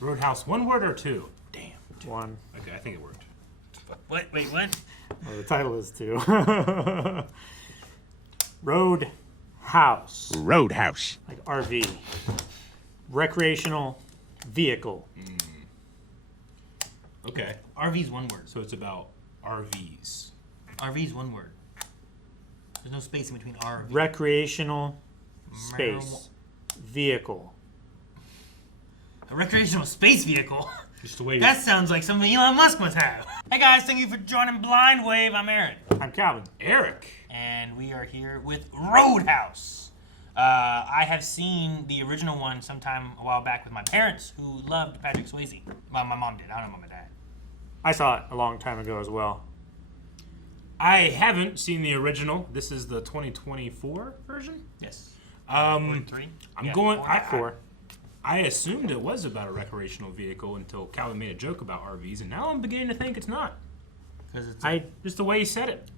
Roadhouse, one word or two? Damn. One. Okay, I think it worked. What? Wait, what? Well, the title is two. Roadhouse. Roadhouse. Like RV. Recreational vehicle. Okay. RV's one word. So it's about RVs. RV's one word. There's no space in between RV. Recreational space. Vehicle. A recreational space vehicle? Just the way That sounds like something Elon Musk must have. Hey guys, thank you for joining Blind Wave. I'm Aaron. I'm Calvin. Eric. And we are here with Roadhouse. I have seen the original one sometime a while back with my parents who loved Patrick Swayze. Well, my mom did. I don't know about my dad. I saw it a long time ago as well. I haven't seen the original. This is the 2024 version? Yes. 3? I'm going... Four. I assumed it was about a recreational vehicle until Calvin made a joke about RVs, and now I'm beginning to think it's not. Because it's Just the way he said it.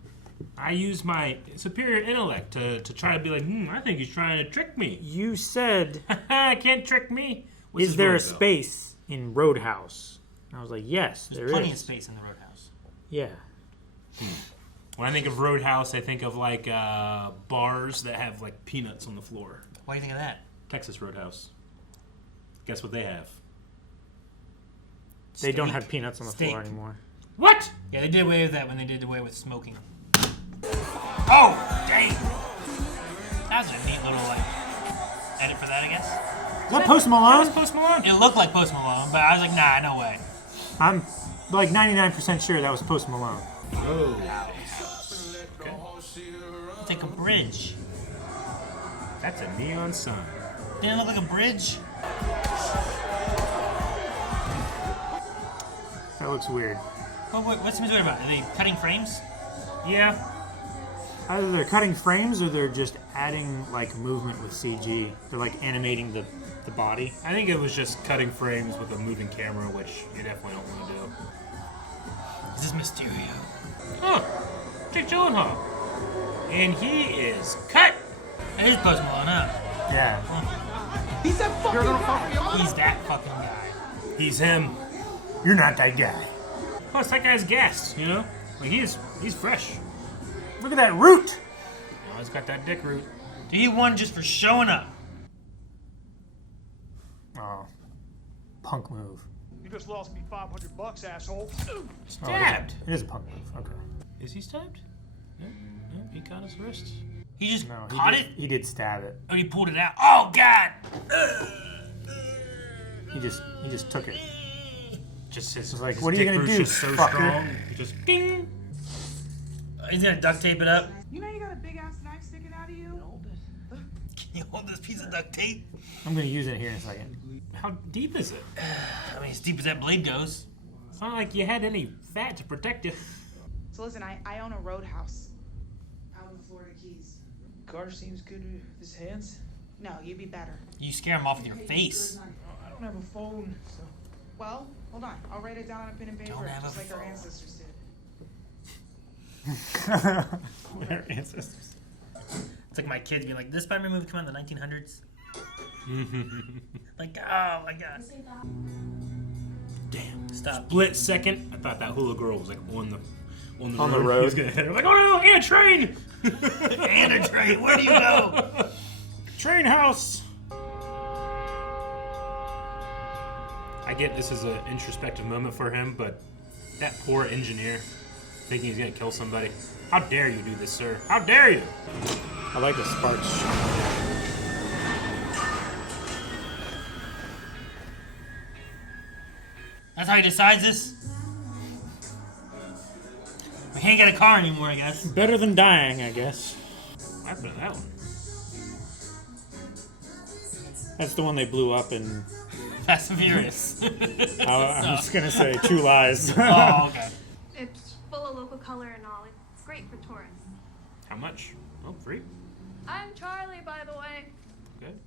I used my superior intellect to try to be like, I think he's trying to trick me. You said, Can't trick me. What's is his there word, a though? space in Roadhouse? And I was like, yes, There's there plenty is. of space in the Roadhouse. Yeah. When I think of Roadhouse, I think of like bars that have like peanuts on the floor. Why do you think of that? Texas Roadhouse. Guess what they have? They don't Steak. have peanuts on the Steak. floor anymore. What? Yeah, they did away with that when they did away with smoking. Oh, dang! That was a neat little, like, edit for that, I guess. Is that Post Malone? Post Malone. It looked like Post Malone, but I was like, nah, no way. I'm like 99% sure that was Post Malone. Roadhouse. Okay. It's like a bridge. That's a neon sign. Didn't it look like a bridge? That looks weird. What's the mystery about? Are they cutting frames? Yeah. Either they're cutting frames or they're just adding like movement with CG. They're like animating the body. I think it was just cutting frames with a moving camera, which you definitely don't want to do. Is this Mysterio? Huh. Jake Gyllenhaal. And he is cut. It is Post Malone, huh? Yeah. He's that fucking guy. He's that fucking guy. He's him. You're not that guy. Plus, that guy's gassed, you know? Like, he's fresh. Look at that root. Oh, he's got that dick root. He won just for showing up. Oh. Punk move. You just lost me $500, asshole. Stabbed. It is a punk move. Okay. Is he stabbed? Yeah, he cut his wrist. He just No, caught did, it, He did stab it. or he pulled it out. Oh, God! He just took it. Just his, It's like, his what are you dick gonna root's do, just so fucker? strong. He just ding. He's gonna duct tape it up. You know you got a big ass knife sticking out of you? Can you hold this piece of duct tape? I'm gonna use it here in a second. How deep is it? I mean, as deep as that blade goes. It's not like you had any fat to protect you. So listen, I own a roadhouse out in the Florida Keys. Carter seems good with his hands. No, you'd be better. You scare him off with your face. I don't have a phone, so. Well, hold on. I'll write it down on a pen and paper, Don't have just a like our phone. ancestors did. Their ancestors. It's like my kids being like, this Spider-Man movie came out in the 1900s. Like, oh my God. Damn. Stop. Split second, I thought that hula girl was like on the On the road. road. He was gonna hit her. Like, oh no, and a train! And a train. Where do you go? Train house! I get this is an introspective moment for him, but that poor engineer thinking he's gonna kill somebody. How dare you do this, sir? How dare you? I like the sparks. That's how he decides this? We can't get a car anymore, I guess. Better than dying, I guess. What happened to that one? That's the one they blew up in. Fast and Furious. I'm just gonna say Two Lies. Oh, okay. It's full of local color and all. It's great for tourists. How much? Oh, free? I'm Charlie, by the way. Good.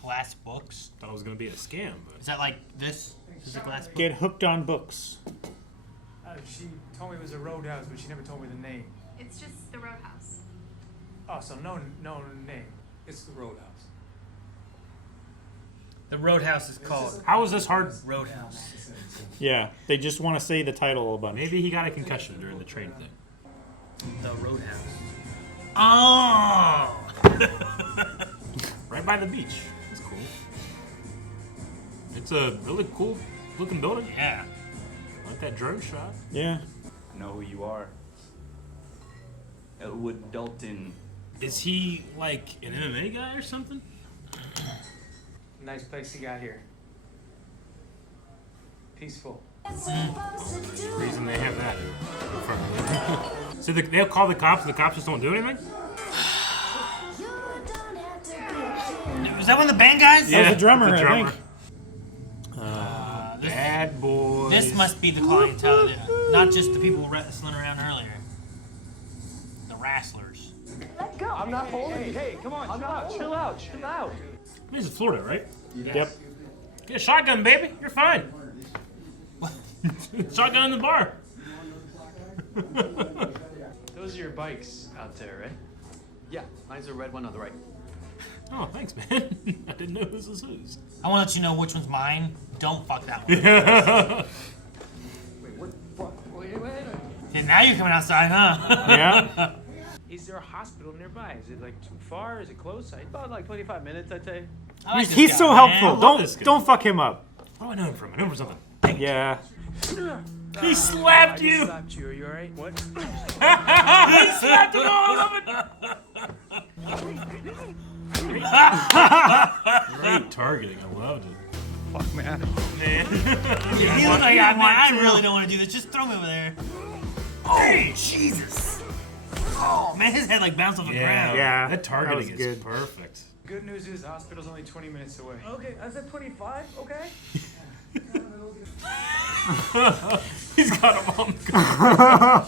Glass books. Thought it was gonna be a scam, but Is that like this? This is a glass book. Get hooked on books. She told me it was a roadhouse, but she never told me the name. It's just the Roadhouse. Oh, so no name. It's the roadhouse. The roadhouse is called How is this hard? Roadhouse. Yeah, they just want to say the title a bunch. Maybe he got a concussion during the train thing. The roadhouse. Oh! Right by the beach. That's cool. It's a really cool looking building. Yeah. I like that drone shot. Yeah. I know who you are. Elwood Dalton. Is he like an MMA guy or something? Nice place you got here. Peaceful. Reason they have that in front of them. So they'll call the cops and the cops just don't do anything? Was that one of the band guys? That was the drummer, the drummer. I think. Bad boys. This must be the clientele, not just the people wrestling around earlier. The wrestlers. I'm not holding you. Hey, come on, chill out. This is Florida, right? Yep. Get a shotgun, baby. You're fine. Shotgun in the bar. Those are your bikes out there, right? Yeah, mine's a red one on the right. Oh, thanks, man. I didn't know this was whose. I want to let you know which one's mine. Don't fuck that one. Wait, what? Fuck? Wait. Yeah, now you're coming outside, huh? Yeah. Is there a hospital nearby? Is it like too far? Is it close? About like 25 minutes, I'd say. I like this He's guy, so man. helpful. love this guy. Don't fuck him up. What do I know him from? I know him from something. Yeah. He slapped I you. just slapped you. Are you alright? What? He slapped him. Oh, I love it. Great targeting. I loved it. Fuck, man. Man. He looked like, I really don't want to do this. Just throw me over there. Oh, Jesus. Oh, man, his head like bounced off the ground. Yeah, That targeting that was is good. perfect. Good news is the hospital's only 20 minutes away. Okay, I said 25, okay? He's got him on the gun.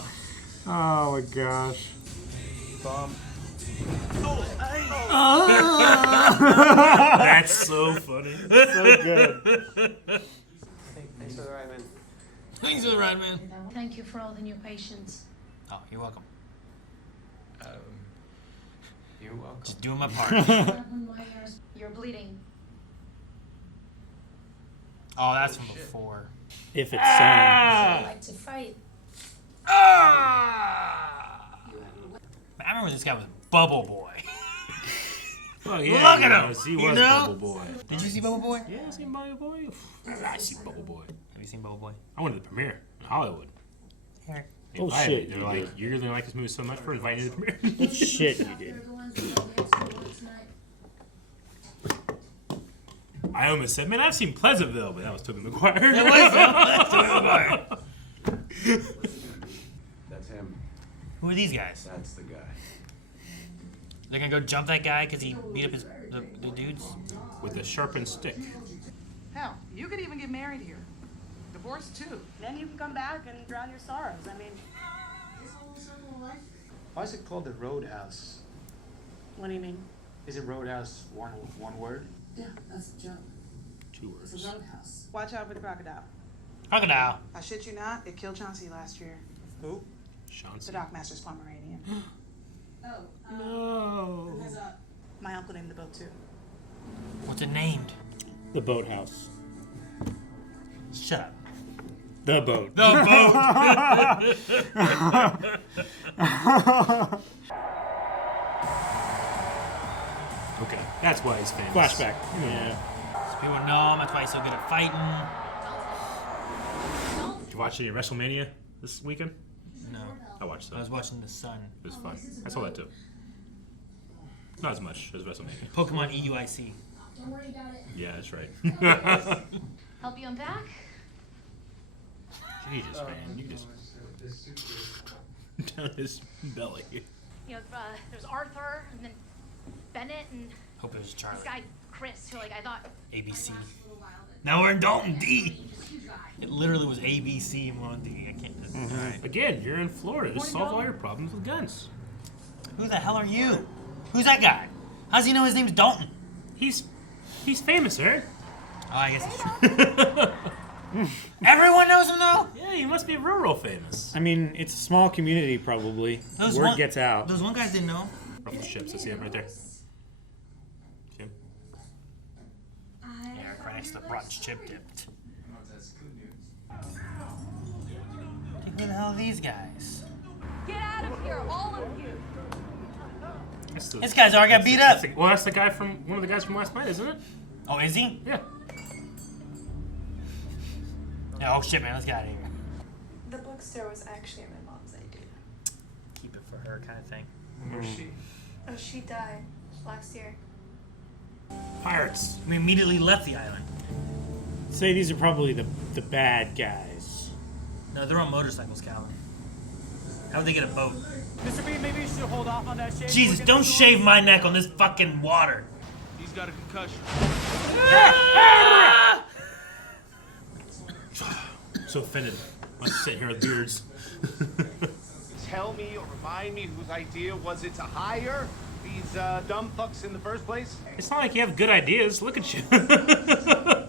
Oh my gosh. Bomb. That's so funny. So good. Thanks for the ride, man. Thanks for the ride, man. Thank you for all the new patients. Oh, you're welcome. You're welcome. Just doing my part. You're bleeding. Oh, that's from before. If it's I like to fight. Ah! I remember this guy was Bubble Boy. Oh, Look at him. He You was know? Bubble Boy. Did you see Bubble Boy? Yeah, I seen Bubble Boy. I see Bubble Boy. Have you seen Bubble Boy? I went to the premiere in Hollywood. Here. They Oh, invited shit, me. They're you like, did. you're gonna like this movie so much, we're inviting you to the premiere. What shit you did. I almost said, man, I've seen Pleasantville, but that was Tobey Maguire. That's him. Who are these guys? That's the guy. They're gonna go jump that guy because he beat up the dudes? With a sharpened stick. Hell, you could even get married here. Divorced too. Then you can come back and drown your sorrows. I mean, Why is it called the roadhouse? what do you mean? Is it roadhouse one word? Yeah, that's a joke. 2 words. It's a roadhouse. Watch out for the crocodile. Crocodile. I shit you not, it killed Chauncey last year. Who? The Chauncey. Dockmaster's Pomeranian. Oh, No. there's my uncle named the boat too. What's it named? The boathouse. Shut up. The boat. The boat. Okay, that's why he's famous. Flashback. Yeah. So people know him. That's why he's so good at fighting. Did you watch any WrestleMania this weekend? No. I watched I was that. watching The Sun. It was fun. I saw that too. Not as much as WrestleMania. Pokemon EUIC. Don't worry about it. Yeah, that's right. Help you unpack? Jesus, man, you just down his belly. You know, there's Arthur and then Bennett and Hope it was Charlie. this guy Chris, who I thought. ABC. Now we're in Dalton D. It literally was ABC and we're on D. I can't. Alright. Again, you're in Florida. Just solve all your problems with guns. Who the hell are you? Who's that guy? How does he know his name's Dalton? He's famous, right? Oh, I guess it's true. Everyone knows him though? Yeah, he must be real famous. I mean, it's a small community, probably. Word gets out. Those one guys didn't know him. Ruffle ships. I see him right there. See him? the brunch chip dipped. Who the hell are these guys? Get out of here, all of you. This guy's already got beat up. Well, that's the guy from one of the guys from last night, isn't it? Oh, is he? Yeah. Yeah, oh shit, man, let's get out of here. The bookstore was actually my mom's idea. Keep it for her, kind of thing. Where's she? Oh, she died last year. Pirates. We immediately left the island. Say these are probably the bad guys. No, they're on motorcycles, Calvin. How would they get a boat? Mr. B, maybe you should hold off on that shave. Jesus, don't shave my neck on this fucking water. He's got a concussion. So offended. Let's sit here with beards. Tell me or remind me whose idea was it to hire these dumb fucks in the first place? It's not like you have good ideas. Look at you. I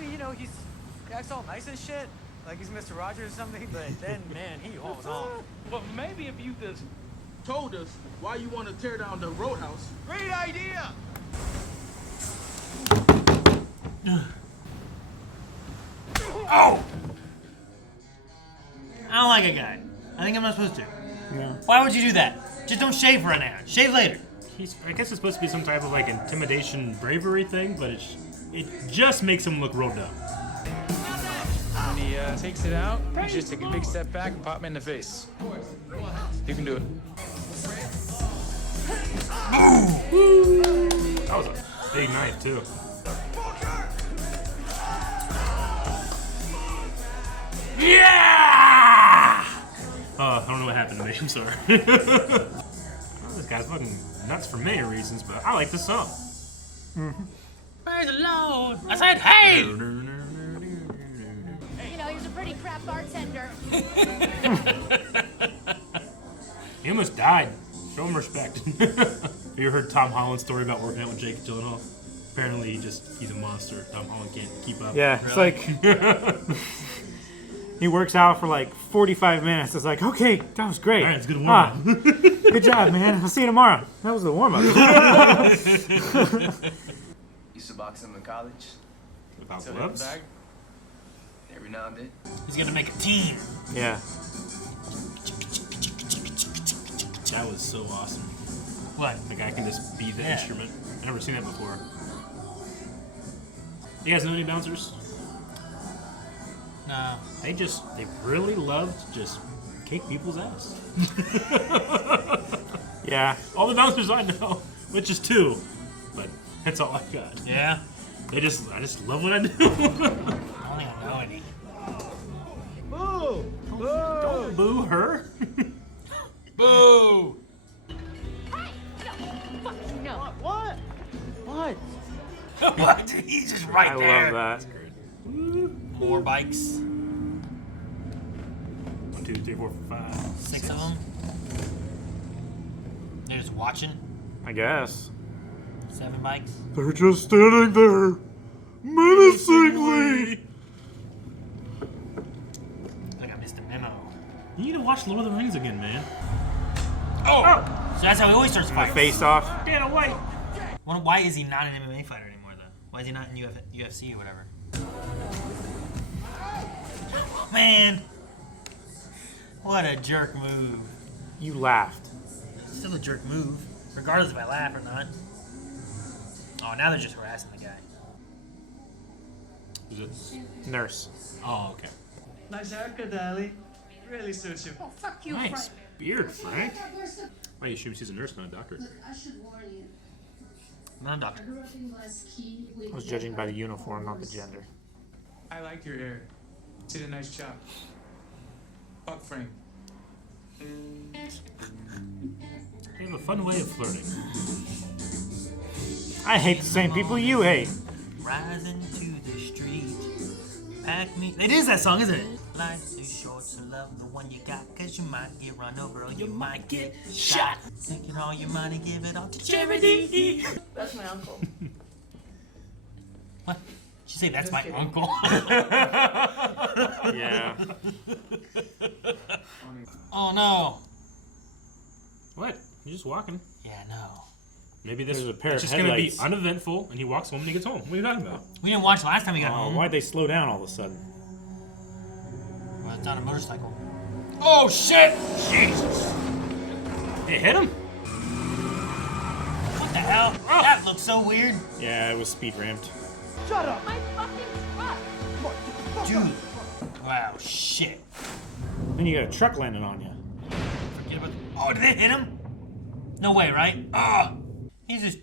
mean, you know, he acts all nice and shit. Like he's Mr. Rogers or something, but then, man, he hauls off. Well, maybe if you just told us why you want to tear down the roadhouse. Great idea! Oh! I don't like a guy. I think I'm not supposed to. Yeah. Why would you do that? Just don't shave for an hour. Shave later. I guess it's supposed to be some type of like intimidation, bravery thing, but it just makes him look real dumb. When he takes it out, you just take a big step back and pop him in the face. You can do it. That was a big knife too. Yeah! I don't know what happened to me. I'm sorry. I know this guy's fucking nuts for many reasons, but I like this song. Praise the Lord. I said, hey! You know, he's a pretty crap bartender. He almost died. Show him respect. Have you ever heard Tom Holland's story about working out with Jake Gyllenhaal? Apparently he's a monster. Tom Holland can't keep up. Yeah, it's like he works out for like 45 minutes. It's like, okay, that was great. All right, it's a good warm-up. Good job, man. I'll see you tomorrow. That was the warm-up. Used to box him in college. Without gloves? Every now and then. He's gonna make a team. Yeah. That was so awesome. What? The guy can just be the Yeah. instrument. I've never seen that before. You guys know any bouncers? No. They really love to just kick people's ass. Yeah. All the bouncers I know, which is 2, but that's all I got. Yeah? I just love what I do. I don't think I know any. Boo! Don't boo her. Boo! No. What? What? What? He's just right I there. love that. More bikes. 1, 2, 3, 4, 5. 6 of them. They're just watching. I guess. 7 bikes. They're just standing there, menacingly. I think I missed a memo. You need to watch Lord of the Rings again, man. Oh! So that's how he always starts fighting. Face off. Dana White. Why is he not an MMA fighter anymore, though? Why is he not in UFC or whatever? Man! What a jerk move. You laughed. Still a jerk move, regardless if I laugh or not. Oh, now they're just harassing the guy. Who's it? Nurse. Oh, okay. Nice haircut, Daddy. Really suits you. Oh, fuck you, Nice Frank. beard, Frank. Why you assume she's a nurse, not a doctor? Look, I should warn you. I'm not a doctor. I grew up in West Key. I was judging by the uniform, not the gender. I like your hair. Did a nice job. Fuck Frank. They have a fun way of flirting. I hate the same people you hate. Rising to the street. Pack me. It is that song, isn't it? Life's too short to love the one you got, cause you might get run over or you might get shot. Taking all your money, give it all to charity. That's my uncle. What? She say that's my uncle. Yeah. Oh no. What? You're just walking. Yeah, no. Maybe this There's a pair it's of just gonna be headlights. uneventful, and he walks home and he gets home. What are you talking about? We didn't watch last time we got Oh, home. why'd they slow down all of a sudden? Well, it's on a motorcycle. Oh shit! Jesus! It hit him. What the hell? Oh. That looks so weird. Yeah, it was speed ramped. My fucking truck! Dude. Wow, shit. Then you got a truck landing on you. Forget about oh, did they hit him? No way, right? Ah! He just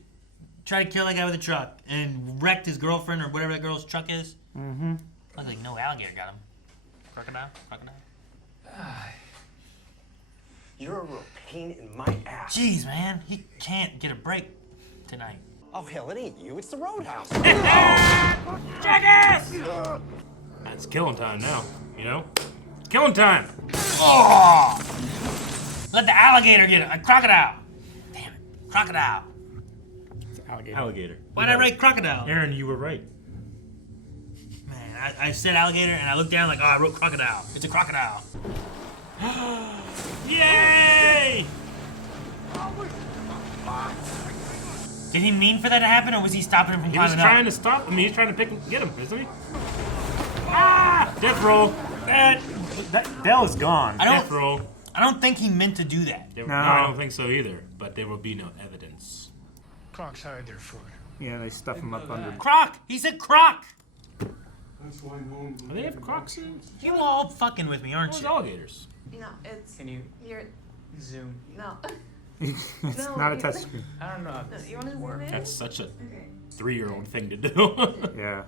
tried to kill that guy with a truck and wrecked his girlfriend or whatever that girl's truck is. Mm-hmm. Looks like no alligator got him. Crocodile? Crocodile? You're a real pain in my ass. Jeez, man. He can't get a break tonight. Oh, hell, it ain't you. It's the roadhouse. Jackass! It's killing time now. You know, killing time. Oh! Let the alligator get it. A crocodile. Damn it. Crocodile. It's alligator. Alligator. Why'd I write crocodile? Aaron, you were right. Man, I said alligator and I looked down like, oh, I wrote crocodile. It's a crocodile. Yay! Did he mean for that to happen, or was he stopping him from He was climbing trying up? to stop. I mean, he's trying to get him, isn't he? Ah! Death roll. That Dell is gone. I don't- Death roll. I don't think he meant to do that. No, No. I don't think so either. But there will be no evidence. Crocs hide their food. Yeah, they stuff him up under. Croc! He said croc! Do they have crocs in? You all fucking with me, aren't Those you? alligators. No, it's Can you you're zoom? no. It's No, not a you- touchscreen. I don't know. No, you want to zoom in? That's such a Okay. 3-year-old thing to do. Yeah.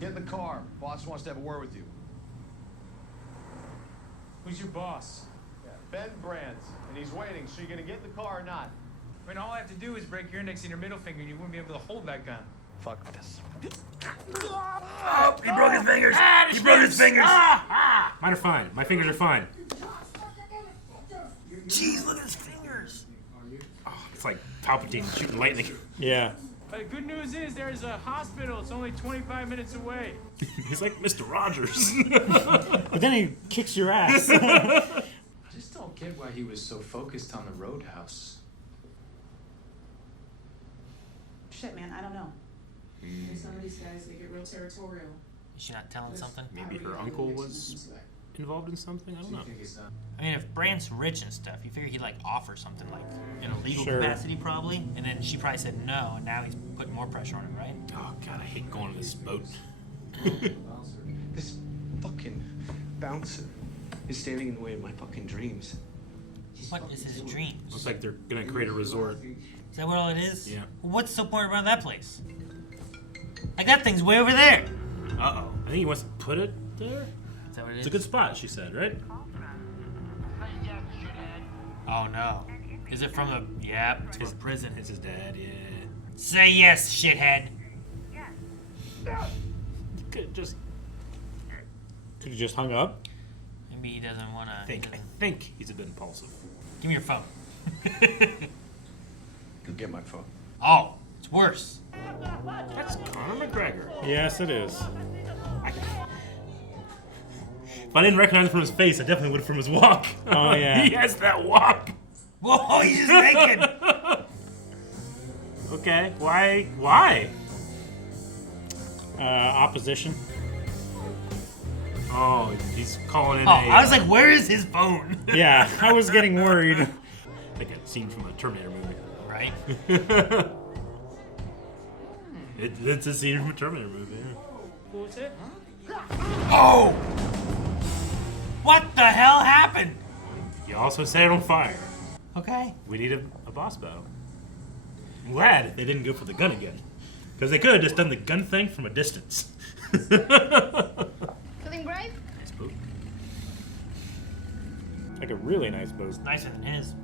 Get in the car. Boss wants to have a word with you. Who's your boss? Ben Brandt, and he's waiting. So you gonna get in the car or not? I mean, all I have to do is break your index and your middle finger, and you wouldn't be able to hold that gun. Fuck this. Oh, he broke his fingers! He broke his fingers! Mine are fine. My fingers are fine. Jeez, look at his fingers! It's like Palpatine shooting lightning. Yeah. But the good news is there's a hospital. It's only 25 minutes away. He's like Mr. Rogers. But then he kicks your ass. I just don't get why he was so focused on the roadhouse. Shit, man, I don't know. Some of these guys, they get real territorial. Is she not telling something? Maybe her uncle was involved in something? I don't know. I mean, if Brandt's rich and stuff, you figure he'd like offer something like in a legal Sure. capacity probably, and then she probably said no, and now he's putting more pressure on him, right? Oh, God, I hate going to this boat. This fucking bouncer is standing in the way of my fucking dreams. What is his dreams? Looks like they're going to create a resort. Is that what all it is? Yeah. Well, what's so important about that place? Like that thing's way over there. Uh-oh. I think he wants to put it there. Is that what it is? It's a good spot, she said, right? Oh no. Is it from the? Yeah, it's from prison. It's his dad, yeah. Say yes, shithead. Could just Could have just hung up. Maybe he doesn't want to. I think he's a bit impulsive. Give me your phone. Go get my phone. Oh, it's worse. That's Conor McGregor. Yes, it is. If I didn't recognize him from his face, I definitely would from his walk. Oh, yeah. He has that walk. Whoa, he's just naked. Okay, why? Opposition. Oh, he's calling in Oh, I was like, where is his phone? Yeah, I was getting worried. like a scene from a Terminator movie. Right? It's a scene from a Terminator movie. Yeah. What was it? Oh! What the hell happened? You also set it on fire. Okay. We need a boss battle. I'm glad they didn't go for the gun again. Because they could have just done the gun thing from a distance. Feeling great? Nice boat. Like a really nice boat. Nicer than his.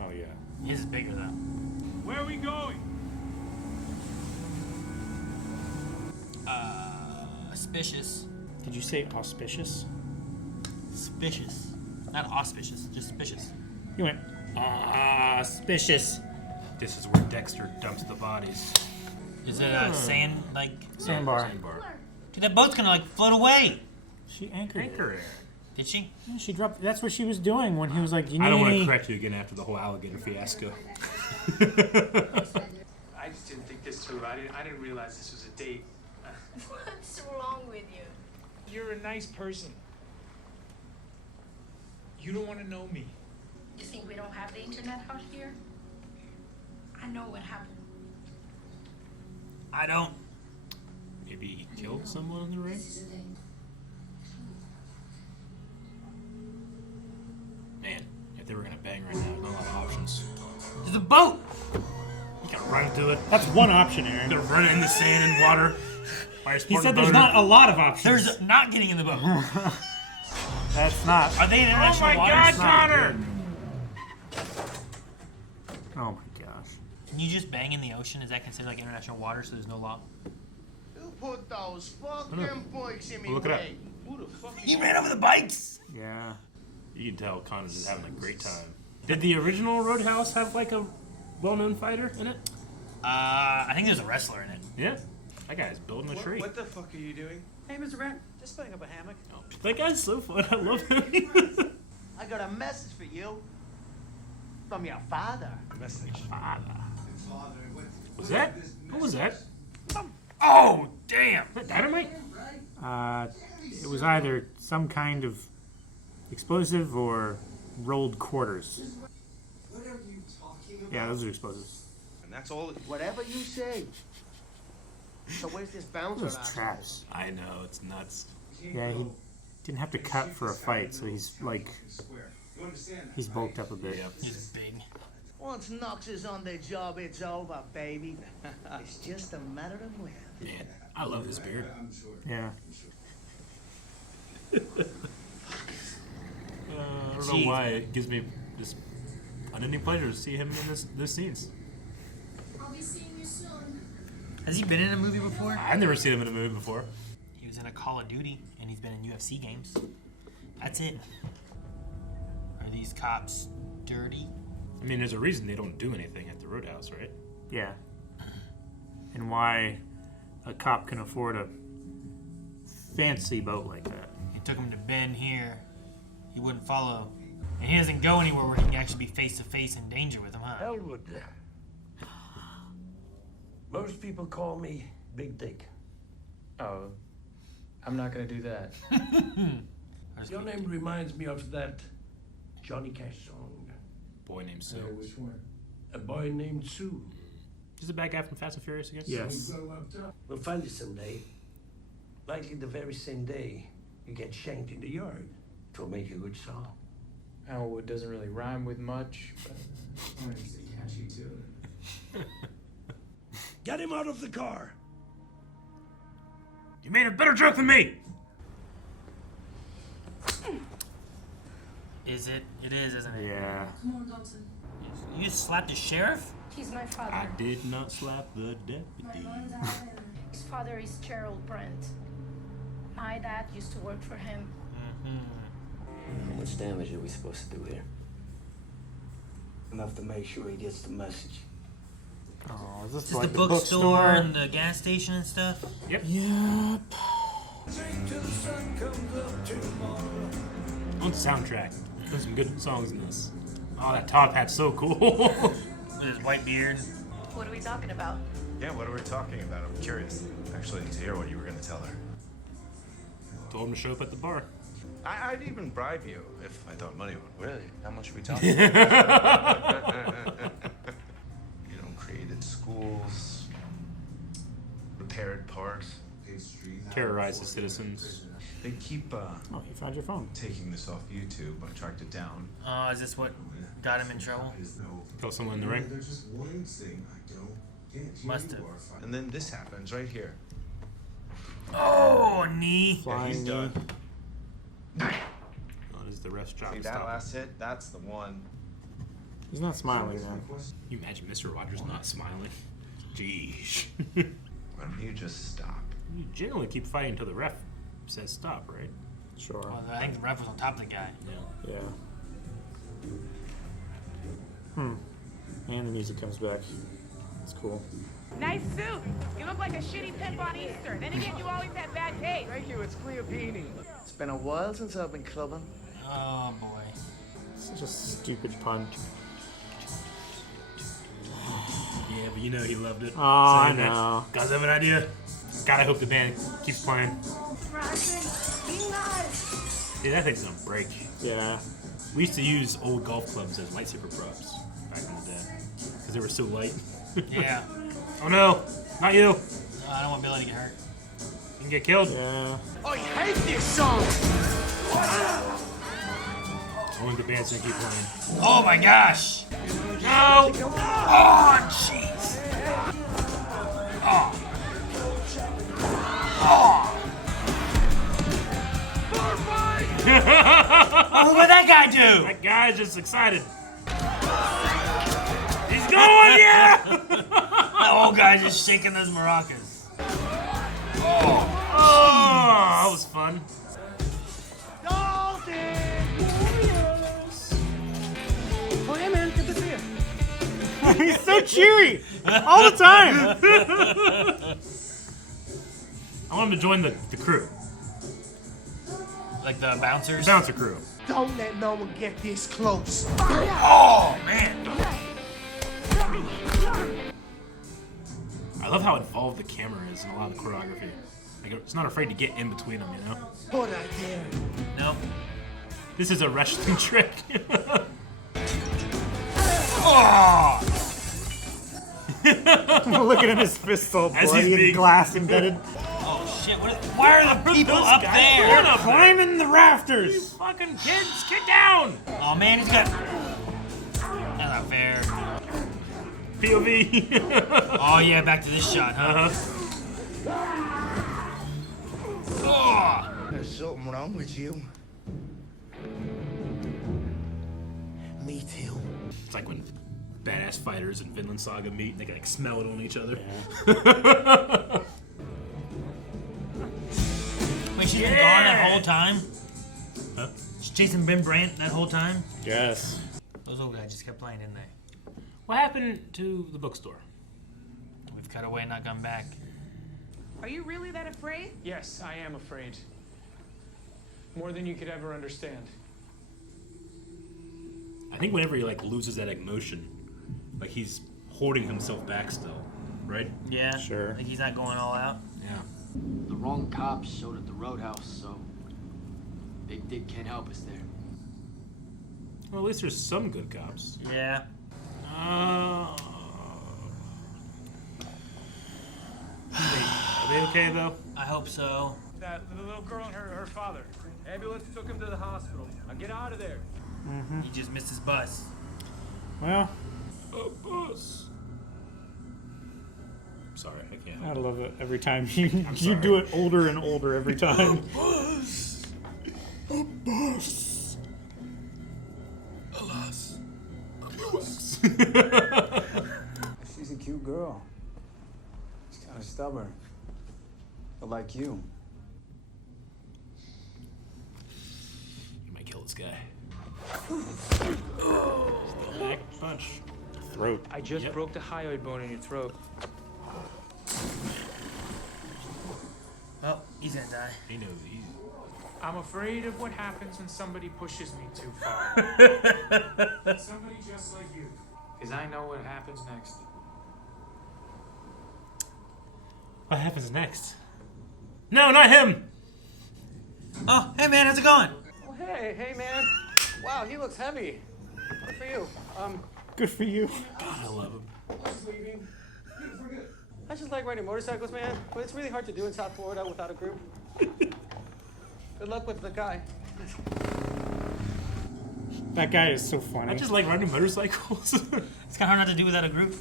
Oh, yeah. His is bigger though. Where are we going? Suspicious. Did you say auspicious? Suspicious. Not auspicious, just suspicious. You went, auspicious. This is where Dexter dumps the bodies. Is it a sand, like... Sandbar. Sandbar. Dude, that boat's gonna, like, float away. She anchored. Anchor air. Did she? Yeah, she dropped. That's what she was doing when he was like, "You need I don't want any-" to correct you again after the whole alligator fiasco. I just didn't think this through. I didn't realize this was a date. What's wrong with you? You're a nice person. You don't want to know me. You think we don't have the internet out here? I know what happened. I don't. Maybe he killed someone in the ring? Man, if they were gonna bang right now, there's not a lot of options. There's a boat! You gotta run into it. That's one option, Aaron. They're running in the sand and water. He said there's not a lot of options. There's not getting in the boat. That's not. Are they in international Oh my waters? God, Connor! Oh my gosh. Can you just bang in the ocean? Is that considered like international water, so there's no law? Who put those fucking bikes in me Look it up. way? Who the fuck? He ran over the bikes! Yeah. You can tell Connor's just having a great time. Did the original Roadhouse have like a well-known fighter in it? I think there's a wrestler in it. Yeah. That guy's building a tree. What the fuck are you doing? Hey, Mr. Brent, just putting up a hammock. That guy's so fun. I love him. I got a message for you from your father. Message. Was that? What was that? Oh, damn! Is that dynamite? It was either some kind of explosive or rolled quarters. What are you talking about? Yeah, those are explosives. And that's all. Whatever you say. So where's this bouncer? Those traps. I know, it's nuts. Yeah, he didn't have to cut for a fight, so he's like, he's bulked up a bit. Yeah. He's big. Once Knox is on the job, it's over, baby. It's just a matter of when. Man, I love his beard. Yeah. I don't know why it gives me just unending pleasure to see him in those scenes. I'll be seeing you soon. Has he been in a movie before? I've never seen him in a movie before. He was in a Call of Duty, and he's been in UFC games. That's it. Are these cops dirty? I mean, there's a reason they don't do anything at the Roadhouse, right? Yeah. And why a cop can afford a fancy boat like that. It took him to Bend here. He wouldn't follow. And he doesn't go anywhere where he can actually be face-to-face in danger with him, huh? Elwood. Most people call me Big Dick. Oh, I'm not gonna do that. Your name reminds me of that Johnny Cash song. Boy named Sue. Which one? A Boy Named Sue. Is the bad guy from Fast and Furious again? Yes. We'll find it someday. Likely the very same day you get shanked in the yard. It'll make a good song. Elwood doesn't really rhyme with much, but it's a catchy tune. Get him out of the car! You made a better joke than me! Is it? It is, isn't it? Yeah. Come on, Dalton. You just slapped the sheriff? He's my father. I did not slap the My deputy. mom died. His father is Gerald Brent. My dad used to work for him. How much damage are we supposed to do here? Enough to make sure he gets the message. Oh, is this Is this like the bookstore and the gas station and stuff? Yep. Yep. On the soundtrack. There's some good songs in this. Oh, that top hat's so cool. With his white beard. What are we talking about? Yeah, what are we talking about? I'm curious, actually, to hear what you were going to tell her. Told him to show up at the bar. I'd even bribe you if I thought money would. Really? How much are we talking? You know, created schools, repaired parks. Terrorize the citizens. They keep Oh, you found your phone. taking this off YouTube. I tracked it down. Oh, is this what got him in trouble? Kill someone in the ring. There's just one thing I don't get. Must have. And then this happens right here. Oh, knee. Yeah, he's done. Oh, this is the ref's job See to that stop. last hit? That's the one. He's not smiling, man. Can you imagine Mr. Rogers not smiling? Jeez. Why don't you just stop? You generally keep fighting until the ref says stop, right? Sure. Well, I think the ref was on top of the guy. Yeah. Yeah. And the music comes back. It's cool. Nice suit. You look like a shitty pimp on Easter. Then again, you always have bad taste. Thank you, it's Cleopini. It's been a while since I've been clubbing. Oh boy. Such a stupid punch. Yeah, but you know he loved it. Oh, I Saying that. know. Guys have an idea? God, I hope the band keeps playing. Dude, that thing's gonna break. Yeah. We used to use old golf clubs as lightsaber props back in the day because they were so light. Yeah. Oh no, not you. I don't want Billy to get hurt. You can get killed. Yeah. I hate this song! Only the band's gonna keep playing. Oh my gosh! No! Oh jeez! Oh. Oh. Oh, what'd that guy do? That guy's just excited. He's going, yeah! That old guy's just shaking those maracas. Oh, that was fun. Oh yeah, man, good to see you. He's so cheery all the time. I want him to join the crew. Like the bouncers? Bouncer crew. Don't let no one get this close. Oh, man. I love how involved the camera is in a lot of the choreography. Like, it's not afraid to get in between them, you know? Put it there. Nope. This is a wrestling trick. Oh! Looking at his fist all As he's bloody and being- glass embedded. Oh shit, why are the people those up guys there? doing up there? Climbing the rafters. Fucking kids, get down! Oh man, he's got... That's not fair. POV. Oh yeah, back to this shot, huh? Oh! There's something wrong with you. Me too. It's like when badass fighters in Vinland Saga meet and they can like smell it on each other. Wait, she's been gone that whole time? Huh? She's Jason Ben Brandt that whole time? Yes. Those old guys just kept playing, didn't they? What happened to the bookstore? We've cut away, not gone back. Are you really that afraid? Yes, I am afraid. More than you could ever understand. I think whenever he like loses that emotion, like he's holding himself back still, right? Yeah. Sure. Like he's not going all out. Yeah. The wrong cops showed at the roadhouse, so Big Dick can't help us there. Well, at least there's some good cops. Yeah. Are they okay though? I hope so. That little girl and her father. Ambulance took him to the hospital. Now get out of there. He just missed his bus. Well, A bus. Sorry, I can't. I love it every time you sorry. do it older and older every time. Bus. A bus. Alas. A bus. She's a cute girl. She's kind of stubborn. But like you. You might kill this guy. Neck punch. Throat. I just broke the hyoid bone in your throat. Oh, he's gonna die. He knows he's... I'm afraid of what happens when somebody pushes me too far. Somebody just like you. Because I know what happens next. What happens next? No, not him! Oh, hey man, how's it going? Oh, hey, man. Wow, he looks heavy. Good for you. Good for you. God, I love him. Just leaving. I just like riding motorcycles, man. But it's really hard to do in South Florida without a group. Good luck with the guy. That guy is so funny. I just like riding motorcycles. It's kind of hard not to do without a group.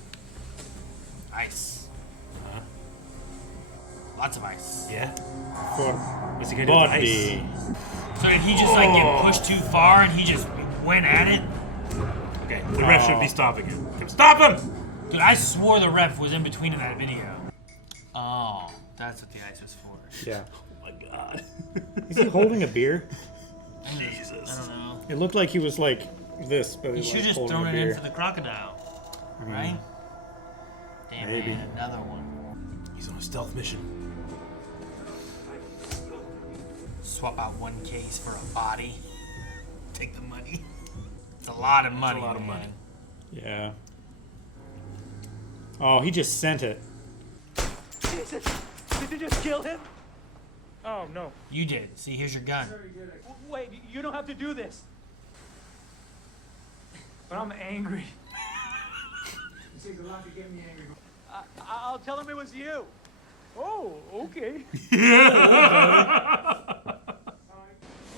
Ice. Lots of ice. Yeah. For What's he gonna do with the ice? body. So did he just like get pushed too far and he just went at it? Okay, the ref should be stopping him. Stop him! Dude, I swore the ref was in between in that video. Oh, that's what the ice was for. Yeah. Oh my god. Is he holding a beer? Jesus. I don't know. It looked like he was like this, but You he should was just holding thrown a it beer. in for the crocodile. Right? Damn, Maybe. man, another one. He's on a stealth mission. swap out one case for a body. Take the money. It's a lot of money. It's a lot of money. Yeah. Oh, he just sent it. Jesus! Did you just kill him? Oh, no. You did. See, here's your gun. Wait, you don't have to do this. But I'm angry. It takes a lot to get me angry. I'll tell him it was you. Oh, okay.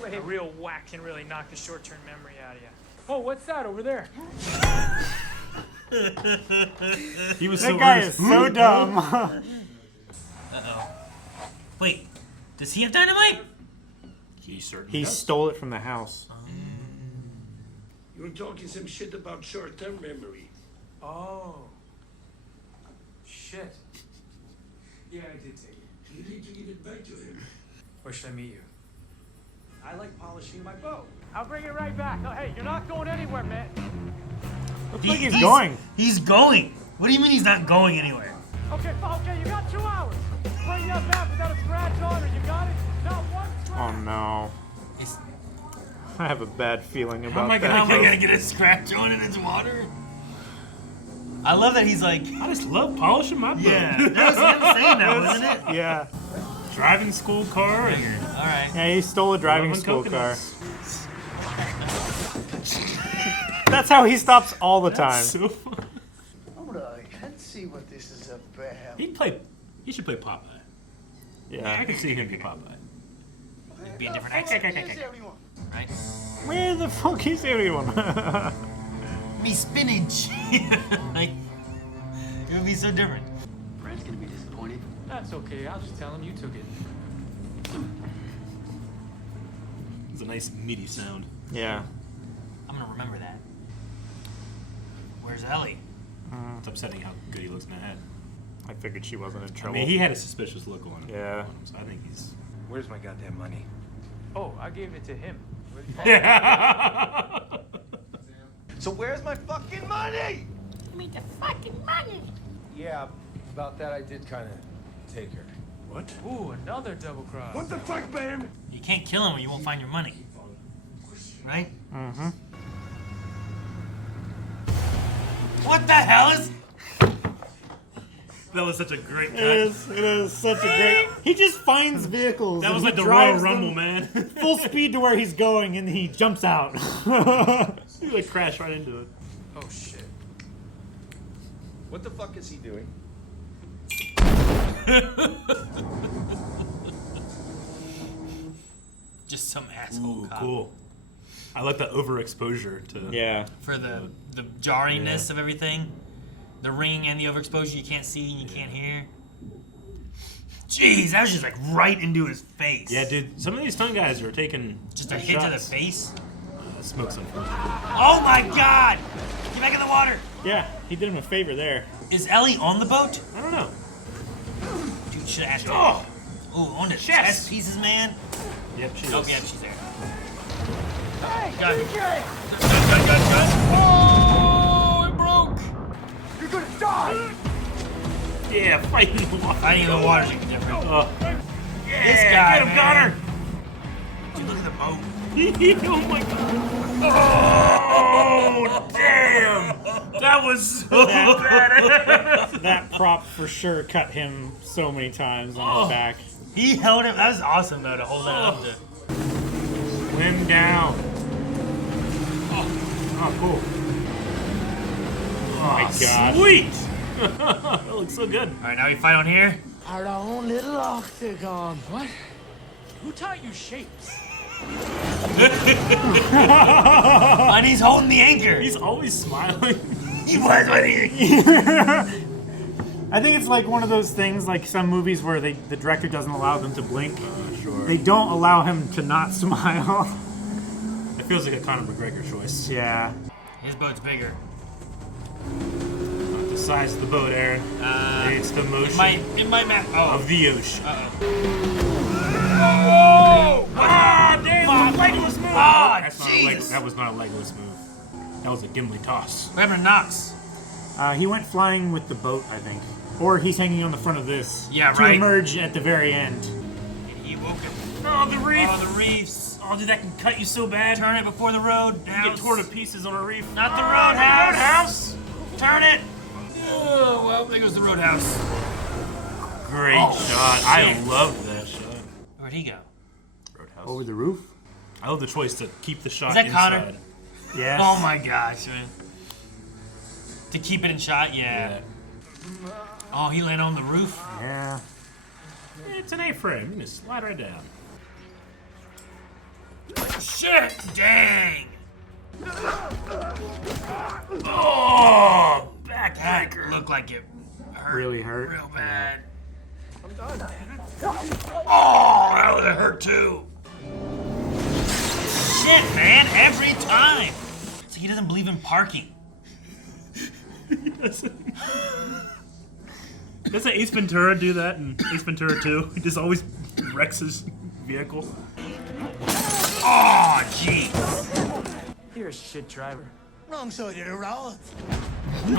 A real whack can really knock the short-term memory out of you. Oh, what's that over there? He was That so guy rude. is so dumb. Uh-oh. Wait, does he have dynamite? He certainly He does. stole it from the house. You were talking some shit about short-term memory. Oh. Shit. Yeah, I did take it. You need to give it back to him. Where should I meet you? I like polishing my boat. I'll bring it right back. Oh, hey, you're not going anywhere, man. Looks like he's going. He's going. What do you mean he's not going anywhere? Okay, you got 2 hours. Bring that back without a scratch on it. You got it? Not one scratch. Oh no. I have a bad feeling about that. How am I gonna get a scratch on in its water? I love that he's like, I just love polishing my boat. yeah, that was him saying that, wasn't it? Yeah. Driving school car. And All right. Yeah, he stole a driving loving school car. coconuts. That's how he stops all the time. So fun. Let's see what this is about. He should play Popeye. Yeah. I can see him be Popeye. It'd be a different accent. Right? Where the fuck is everyone? Me spinach. Like, it would be so different. Brad's gonna be disappointed. That's okay. I'll just tell him you took it. It's a nice meaty sound. Yeah. I'm gonna remember that. Where's Ellie? It's upsetting how good he looks in that head. I figured she wasn't in I trouble. mean, he had a suspicious look on him. Yeah. So I think he's. Where's my goddamn money? Oh, I gave it to him. So where's my fucking money? Give me the fucking money. Yeah, about that I did kind of take her. What? Ooh, another double cross. What the fuck, man? You can't kill him or you won't find your money. Right? Mm-hmm. What the hell is... That was such a great cut. It is such a great... He just finds vehicles. That was and like he the Royal drives Rumble, them man. full speed to where he's going, and he jumps out. He like crashed right into it. Oh, shit. What the fuck is he doing? Just some asshole Ooh, cop. cool. I like the overexposure to. Yeah. For the jarriness of everything. The ringing and the overexposure you can't see and you can't hear. Jeez, that was just like right into his face. Yeah, dude. Some of these stunt guys are taking Just a hit to the face. Smoke something. Oh my god! Get back in the water! Yeah, he did him a favor there. Is Ellie on the boat? I don't know. Dude, should have asked her. Oh! Ooh, on the chest pieces, man. Yep, she Oh, is. yeah, she's there. Hey, Gun. DJ! Gun. Oh, it broke! You're gonna die! Yeah, fighting in the water. Fighting in the water is different. Yeah, This guy, get him, man. Connor! Dude, look at the boat. Oh my god. Oh, damn! That was so bad. That prop for sure cut him so many times on his back. He held him. That was awesome, though, to hold that up to. Swim down. Oh, cool. Oh my god. Sweet! That looks so good. Alright, now we fight on here. Our own little octagon. What? Who taught you shapes? And he's holding the anchor. He's always smiling. He was with you. I think it's like one of those things, like some movies where the director doesn't allow them to blink. Sure. They don't allow him to not smile. It feels like a Conor McGregor choice. Yeah. His boat's bigger. Not the size of the boat, Aaron. It's the motion In my map. Oh. of the ocean. Oh! Ah, damn! Legless move! Ah, That's that was not a legless move. That was a Gimli toss. What happened to Knox? He went flying with the boat, I think. Or he's hanging on the front of this. Yeah, to right. emerge at the very end. And he woke him. Oh, Oh, the reef! Oh, the reefs. Oh, dude, that can cut you so bad. Turn it before the road. You get torn to pieces on a reef. Not the roadhouse. Roadhouse! Turn it. Oh, well, there goes the roadhouse. Great shot. I love that shot. Where'd he go? Roadhouse. Over the roof? I love the choice to keep the shot Is that inside. Connor? Yes. Oh my gosh, man. To keep it in shot, yeah. Oh, he landed on the roof? Yeah. It's an A-frame. You can just slide right down. Shit! Dang! Oh! Backbreaker. Looked like it hurt. Really hurt. Real bad. I'm done. Oh, that would have hurt too. Shit, man, every time. It's like he doesn't believe in parking. Doesn't Ace Ventura do that in Ace Ventura 2? He just always wrecks his vehicle. Oh, jeez. You're a shit driver. Wrong side of the road.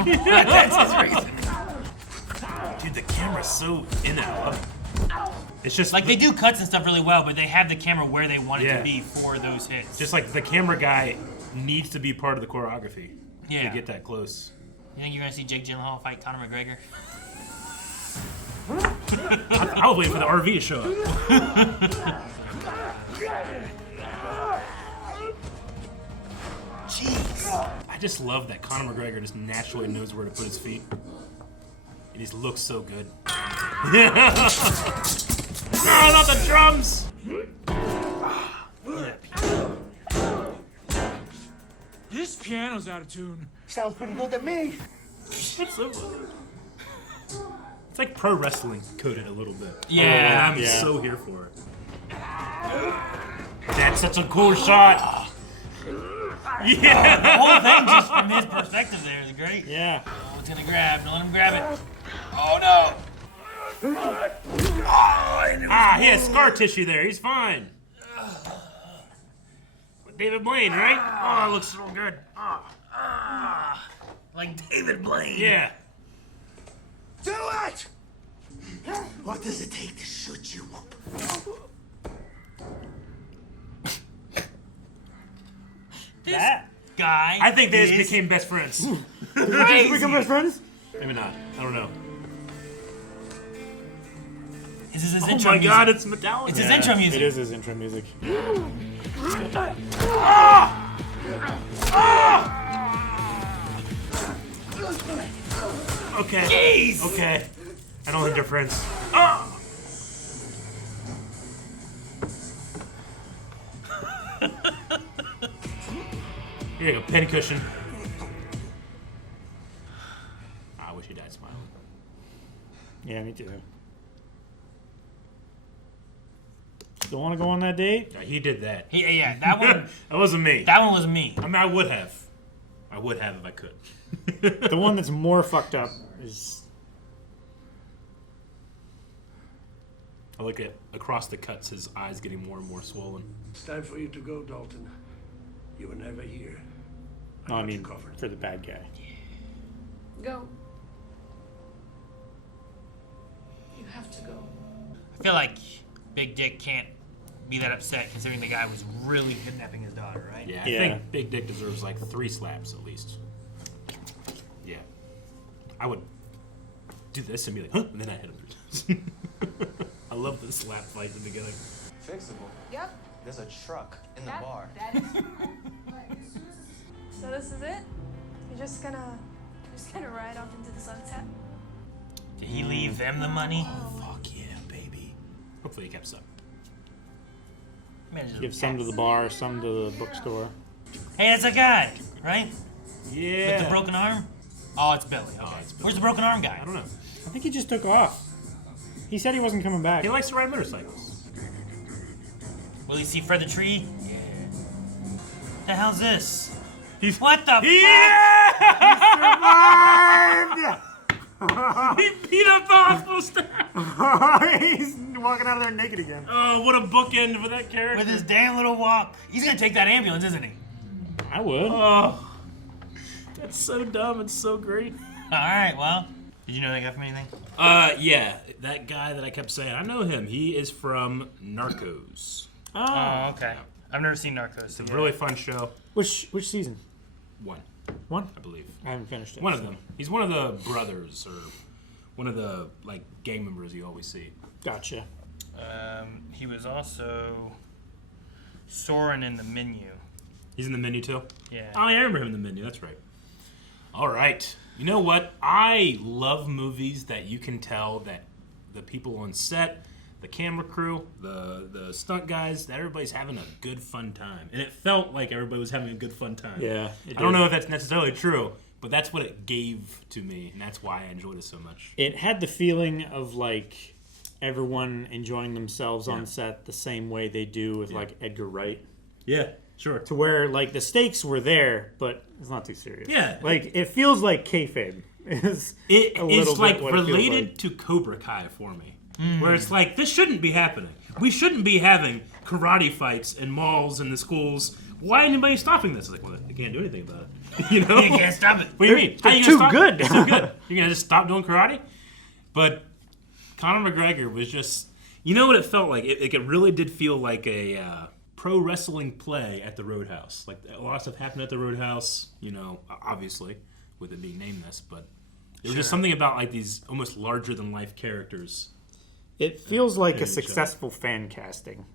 That's his reason. Dude, the camera's so in it. I love it. It's just Like, they do cuts and stuff really well, but they have the camera where they want it Yeah. to be for those hits. just like the camera guy needs to be part of the choreography Yeah. to get that close. You think you're gonna see Jake Gyllenhaal fight Conor McGregor? I was waiting for the RV to show up. Jeez. I just love that Conor McGregor just naturally knows where to put his feet. He just looks so good. No, not the drums! This piano's out of tune. Sounds pretty good to me. It's like pro wrestling coded a little bit. Yeah. And I'm so here for it. That's such a cool shot. Yeah. The whole thing, just from his perspective there, is great. Yeah. Oh, it's gonna grab. Don't let him grab it. Oh, no. He has scar tissue there. He's fine. David Blaine, right? Oh, that looks so good. Like David Blaine. Yeah. Do it! What does it take to shoot you up? This guy. I think they just became best friends. Did they just become best friends? Maybe not. I don't know. This is his Oh intro my music. god, it's Metallica. It's his intro music. It is his intro music. Okay. Jeez. Okay. I don't think they're friends. Here you go, pincushion. I wish he died smiling. Yeah, me too. Still want to go on that date? Yeah, he did that. Yeah, that one. That wasn't me. That one was me. I mean, I would have. I would have if I could. The one that's more fucked up is... I look at across the cuts, his eyes getting more and more swollen. It's time for you to go, Dalton. You were never here. No, I got you mean, covered. for the bad guy. Go. You have to go. I feel like Big Dick can't be that upset considering the guy was really kidnapping his daughter, right? Yeah, I think Big Dick deserves like 3 slaps at least. Yeah. I would do this and be like, huh? And then I hit him. I love the slap fight in the beginning. Fixable. Yep. There's a truck in the bar. That is. So this is it? You're just gonna ride off into the sunset? Did he leave them the money? Fuck yeah, baby. Hopefully he kept some. Give some to the bar, some to the bookstore. Hey, that's a guy, right? Yeah. With the broken arm? Oh, it's Billy. Okay. Where's the broken arm guy? I don't know. I think he just took off. He said he wasn't coming back. He likes to ride motorcycles. Will he see Fred the Tree? Yeah. The hell's this? What the yeah! fuck? He beat up the hospital staff. He's walking out of there naked again. Oh, what a bookend for that character. With his damn little walk. He's gonna take that ambulance, isn't he? I would. Oh, that's so dumb. It's so great. Alright, well. Did you know that guy from anything? Yeah. That guy that I kept saying, I know him. He is from Narcos. Oh, okay. I've never seen Narcos. It's a really fun show. Which season? One, I believe. I haven't finished it. One of them. He's one of the brothers or one of the like gang members you always see. Gotcha. He was also Soren in The Menu. He's in The Menu too? Yeah. Oh, yeah, I remember him in The Menu. That's right. All right. You know what? I love movies that you can tell that the people on set, the camera crew, the stunt guys, that everybody's having a good, fun time. And it felt like everybody was having a good, fun time. Yeah. I don't know if that's necessarily true, but that's what it gave to me, and that's why I enjoyed it so much. It had the feeling of like everyone enjoying themselves on set the same way they do with like Edgar Wright. Yeah, sure. To where like the stakes were there, but it's not too serious. Yeah. Like it feels like kayfabe. It's like related to Cobra Kai for me. Where it's like, this shouldn't be happening. We shouldn't be having karate fights in malls and the schools. Why is anybody stopping this? It's like, well, they can't do anything about it. You know? You can't stop it. What do you mean? How they're you too gonna stop good. it? It's too good. You're going to just stop doing karate? But Conor McGregor was just... You know what it felt like? It really did feel like a pro wrestling play at the Roadhouse. Like, a lot of stuff happened at the Roadhouse, you know, obviously, with it being named this. But there was just something about, like, these almost larger-than-life characters. It feels like a successful fan casting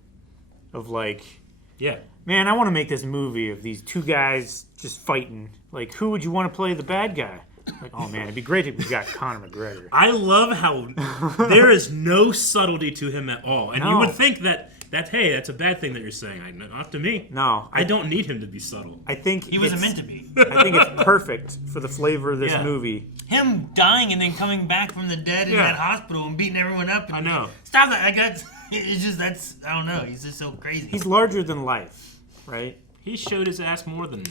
of like, yeah, man, I want to make this movie of these two guys just fighting. Like, who would you want to play the bad guy? Like, oh man, it'd be great if we got Conor McGregor. I love how there is no subtlety to him at all, and you would think that's a bad thing that you're saying. Not to me. No, I don't need him to be subtle. I think he wasn't meant to be. I think it's perfect for the flavor of this movie. Him dying and then coming back from the dead in that hospital and beating everyone up. And I know. Stop that! It's just I don't know. He's just so crazy. He's larger than life, right? He showed his ass more than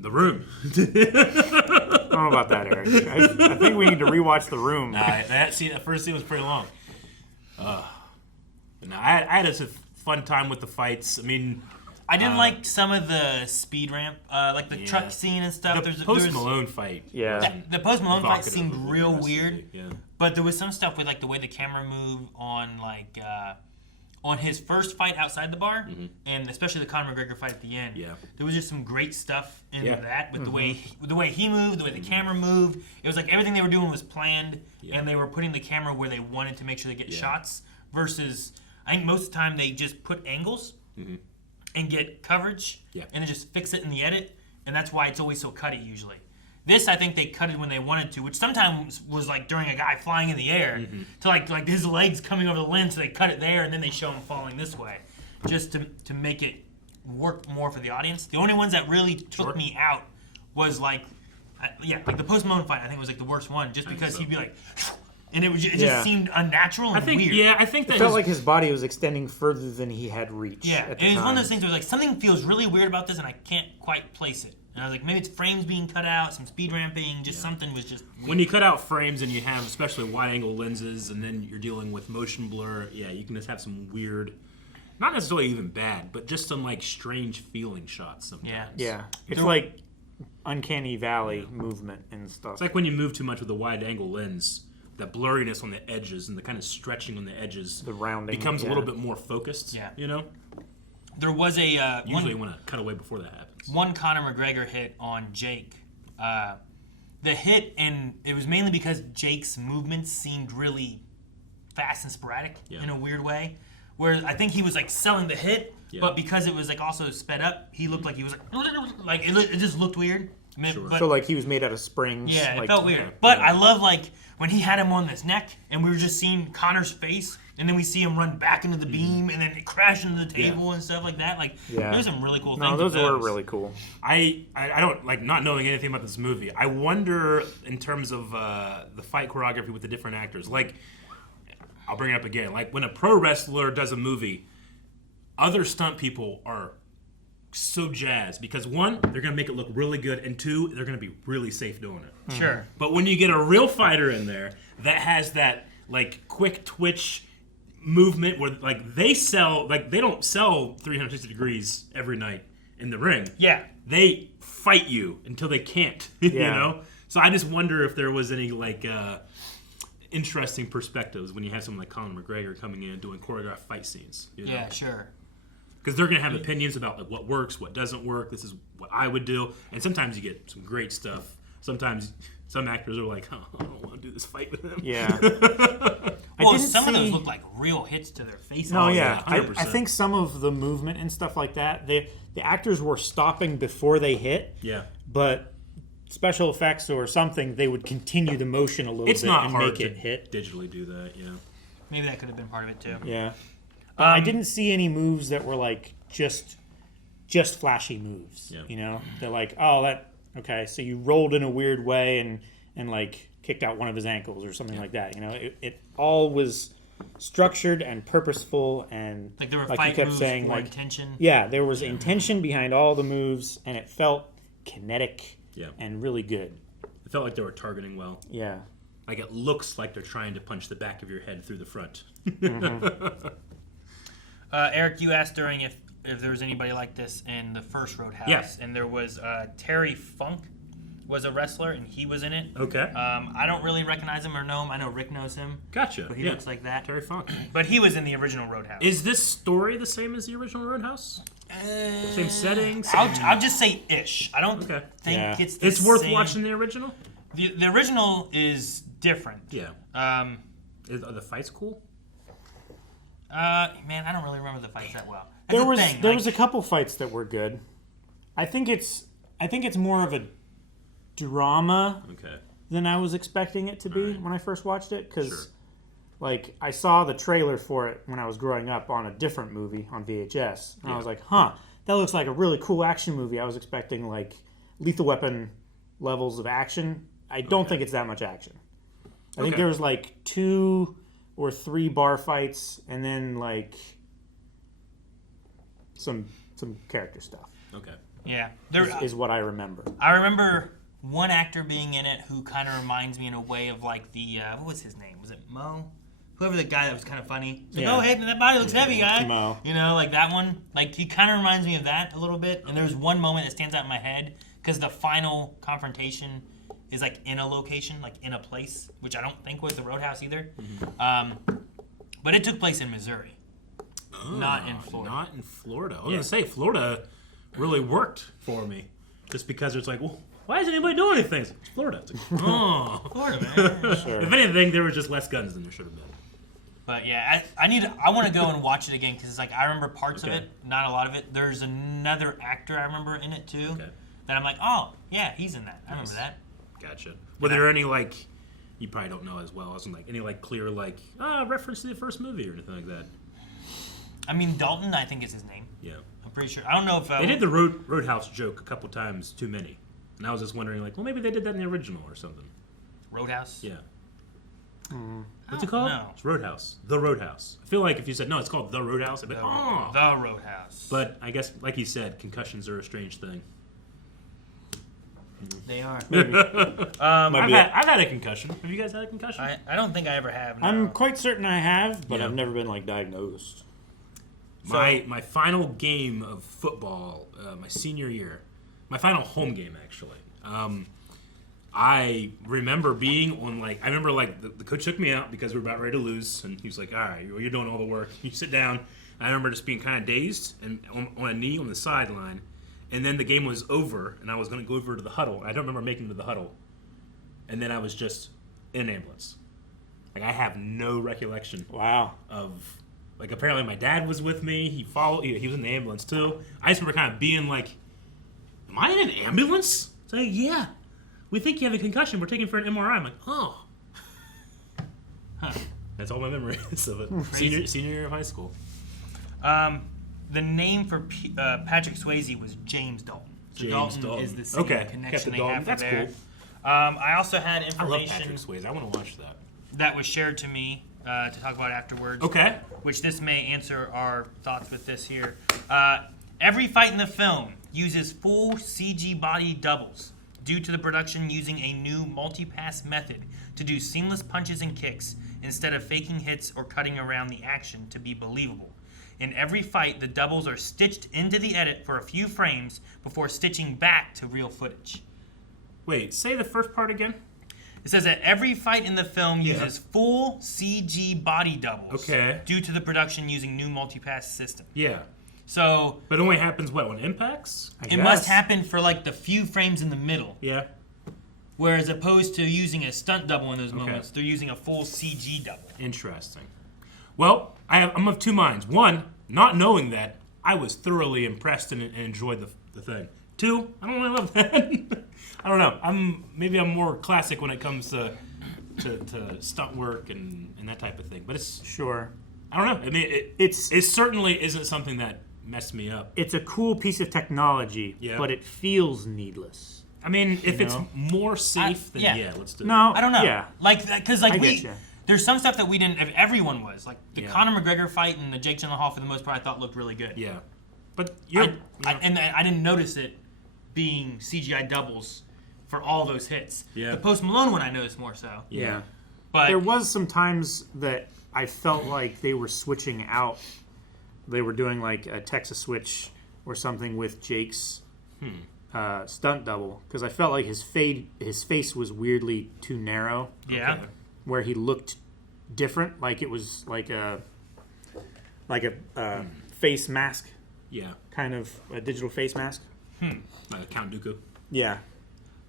The Room. I don't know about that, Eric. I think we need to rewatch The Room. Nah, that first scene was pretty long. No, I had a fun time with the fights. I mean, I didn't like some of the speed ramp, like the truck scene and stuff. The Post Malone fight. Yeah. The Post Malone fight seemed real weird. Yeah. But there was some stuff with like the way the camera moved on like on his first fight outside the bar, and especially the Conor McGregor fight at the end. Yeah. There was just some great stuff in that with the way he moved, the way the camera moved. It was like everything they were doing was planned, and they were putting the camera where they wanted to make sure they get shots. Versus, I think most of the time they just put angles and get coverage, and then just fix it in the edit, and that's why it's always so cutty usually. This, I think they cut it when they wanted to, which sometimes was like during a guy flying in the air to like his legs coming over the lens, so they cut it there and then they show him falling this way, just to make it work more for the audience. The only ones that really took me out was like the Post Malone fight. I think was like the worst one, just because he'd be like, and it just seemed unnatural and weird. Yeah, I think that it felt like his body was extending further than he had reach. Yeah, and it was one of those things where like something feels really weird about this, and I can't quite place it. And I was like, maybe it's frames being cut out, some speed ramping, just something was just weird. When you cut out frames and you have especially wide-angle lenses and then you're dealing with motion blur, you can just have some weird, not necessarily even bad, but just some like strange feeling shots sometimes. Yeah. It's like uncanny valley movement and stuff. It's like when you move too much with a wide-angle lens, that blurriness on the edges and the kind of stretching on the edges the rounding becomes a little bit more focused, you know? There was a... Usually you want to cut away before that happens. One Conor McGregor hit on Jake. The hit, and it was mainly because Jake's movements seemed really fast and sporadic in a weird way. Where I think he was like selling the hit, but because it was like also sped up, he looked like he was like it just looked weird. But, so like he was made out of springs. Yeah, like, it felt weird. But I love like when he had him on his neck, and we were just seeing Conor's face, and then we see him run back into the beam, and then crash into the table and stuff like that. Like there's some really cool things. No, those were really cool. I don't like not knowing anything about this movie. I wonder in terms of the fight choreography with the different actors. Like I'll bring it up again. Like when a pro wrestler does a movie, other stunt people are so jazzed because one, they're gonna make it look really good, and two, they're gonna be really safe doing it. Sure. But when you get a real fighter in there that has that like quick twitch movement where like they don't sell 360 degrees every night in the ring. Yeah. They fight you until they can't. You know? So I just wonder if there was any like interesting perspectives when you have someone like Conor McGregor coming in doing choreographed fight scenes. You know? Yeah, sure. Because they're going to have opinions about like what works, what doesn't work. This is what I would do. And sometimes you get some great stuff. Sometimes some actors are like, oh, I don't want to do this fight with him. Yeah. Well, some of those look like real hits to their faces. No, yeah. 100%. I think some of the movement and stuff like that, the actors were stopping before they hit. Yeah. But special effects or something, they would continue the motion a little bit and make it hit. Digitally do that, yeah. Maybe that could have been part of it too. Yeah. I didn't see any moves that were like just flashy moves. Yeah. You know, they're like, oh, okay, so you rolled in a weird way and like kicked out one of his ankles or something like that. You know, it all was structured and purposeful and like there were like fight you kept moves saying, for like intention. Yeah, there was intention behind all the moves, and it felt kinetic and really good. It felt like they were targeting well. Yeah. Like it looks like they're trying to punch the back of your head through the front. Eric, you asked during if there was anybody like this in the first Roadhouse. Yes. And there was Terry Funk was a wrestler, and he was in it. Okay. I don't really recognize him or know him. I know Rick knows him. Gotcha. But he looks like that. Terry Funk. But he was in the original Roadhouse. Is this story the same as the original Roadhouse? Same settings? I'll just say ish. I don't think it's the It's worth same. watching the original? The original is different. Yeah. Are the fights cool? Man, I don't really remember the fights that well. There was a couple fights that were good. I think it's more of a drama than I was expecting it to be when I first watched it, because like I saw the trailer for it when I was growing up on a different movie on VHS, and I was like, huh, that looks like a really cool action movie. I was expecting like Lethal Weapon levels of action. I don't think it's that much action. I think there was like 2 or 3 bar fights and then like some character stuff. Okay. Yeah. Is what I remember. I remember one actor being in it who kind of reminds me in a way of like the what was his name? Was it Mo? Whoever the guy that was kind of funny. He's like, oh, hey, that body looks heavy, guy. Mo. You know, like that one. Like he kind of reminds me of that a little bit. And there's one moment that stands out in my head because the final confrontation is like in a location, like in a place, which I don't think was the Roadhouse either. But it took place in Missouri, not in Florida. Not in Florida. I was gonna say Florida really worked for me, just because it's like, well, why isn't anybody doing anything? It's Florida. It's like, oh, Florida, man. Sure. If anything, there was just less guns than there should have been. But yeah, I want to go and watch it again because like I remember parts of it, not a lot of it. There's another actor I remember in it too. That I'm like, oh yeah, he's in that. I remember that. Gotcha. Were there any like, you probably don't know as well, wasn't like any like clear like reference to the first movie or anything like that? I mean, Dalton, I think is his name. Yeah. I'm pretty sure. I don't know if they did the Roadhouse joke a couple times too many, and I was just wondering like, well, maybe they did that in the original or something. Roadhouse. Yeah. What's it called? No. It's Roadhouse. The Roadhouse. I feel like if you said no, it's called The Roadhouse, I'd be like, oh, The Roadhouse. But I guess, like you said, concussions are a strange thing. They are. Maybe. I've had a concussion. Have you guys had a concussion? I don't think I ever have. No. I'm quite certain I have, but I've never been like diagnosed. My final game of football, my senior year, my final home game actually. I remember being on like, I remember like the coach took me out because we were about ready to lose, and he was like, all right, well, you're doing all the work. You sit down. I remember just being kind of dazed and on a knee on the sideline, and then the game was over, and I was going to go over to the huddle. I don't remember making it to the huddle, and then I was just in an ambulance. Like I have no recollection. Wow. Of like apparently my dad was with me. He was in the ambulance too. I just remember kind of being like, am I in an ambulance? It's like, yeah. We think you have a concussion. We're taking for an MRI. I'm like, oh. Huh. That's all my memory is of it. Senior year of high school. The name for Patrick Swayze was James Dalton. So Dalton is the same connection they have That's there. cool. I also had information. I love Patrick Swayze. I want to watch that. That was shared to me to talk about afterwards. Okay. Which this may answer our thoughts with this here. Every fight in the film uses full CG body doubles due to the production using a new multi-pass method to do seamless punches and kicks instead of faking hits or cutting around the action to be believable. In every fight, the doubles are stitched into the edit for a few frames before stitching back to real footage. Wait, say the first part again. It says that every fight in the film uses full CG body doubles. Okay. Due to the production using new multipass system. Yeah. So. But it only happens, what, when impacts? It must happen for like the few frames in the middle. Yeah. Whereas opposed to using a stunt double in those moments, they're using a full CG double. Interesting. Well, I'm of two minds. One, not knowing that, I was thoroughly impressed and enjoyed the thing. Two, I don't really love that. I don't know. I'm more classic when it comes to stunt work and that type of thing. But it's sure. I don't know. I mean, it certainly isn't something that messed me up. It's a cool piece of technology, but it feels needless. I mean, if it's more safe, then let's do it. No, I don't know. Yeah. Because there's some stuff that we didn't. Everyone was like the Conor McGregor fight and the Jake Gyllenhaal for the most part. I thought looked really good. Yeah, but I didn't notice it being CGI doubles for all those hits. Yeah. The Post Malone one I noticed more so. Yeah. But there was some times that I felt like they were switching out. They were doing like a Texas switch or something with Jake's stunt double because I felt like his face was weirdly too narrow. Yeah. Where he looked different, like it was like a face mask. Yeah. Kind of a digital face mask. Like Count Dooku. Yeah.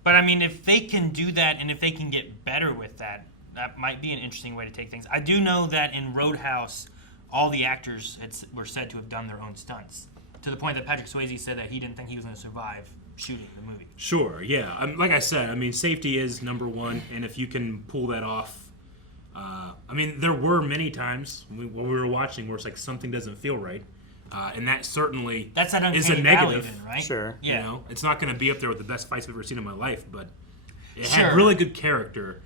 But I mean, if they can do that and if they can get better with that, that might be an interesting way to take things. I do know that in Roadhouse, all the actors were said to have done their own stunts, to the point that Patrick Swayze said that he didn't think he was going to survive shooting the movie. Sure, yeah. Like I said, I mean, safety is number one, and if you can pull that off, I mean, there were many times when we were watching where it's like something doesn't feel right. And that certainly is a negative, then, right? Sure. Yeah. You know, it's not going to be up there with the best fights I've ever seen in my life, but it Sure. had really good character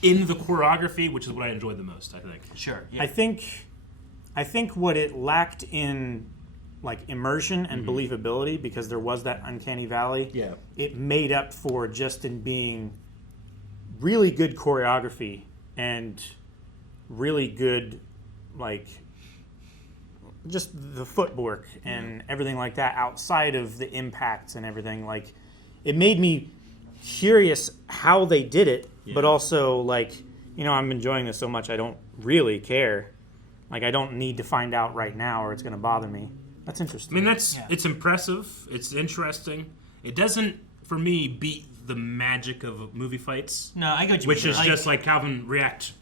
in the choreography, which is what I enjoyed the most, I think. Sure. Yeah. I think what it lacked in like immersion and believability, because there was that uncanny valley. Yeah. It made up for just in being really good choreography and really good like just the footwork and everything like that outside of the impacts and everything. Like it made me curious how they did it, but also like, you know, I'm enjoying this so much I don't really care. Like I don't need to find out right now or it's going to bother me. That's interesting. I mean, it's impressive. It's interesting. It doesn't, for me, beat the magic of movie fights. No, I get you. Which is just like Calvin react.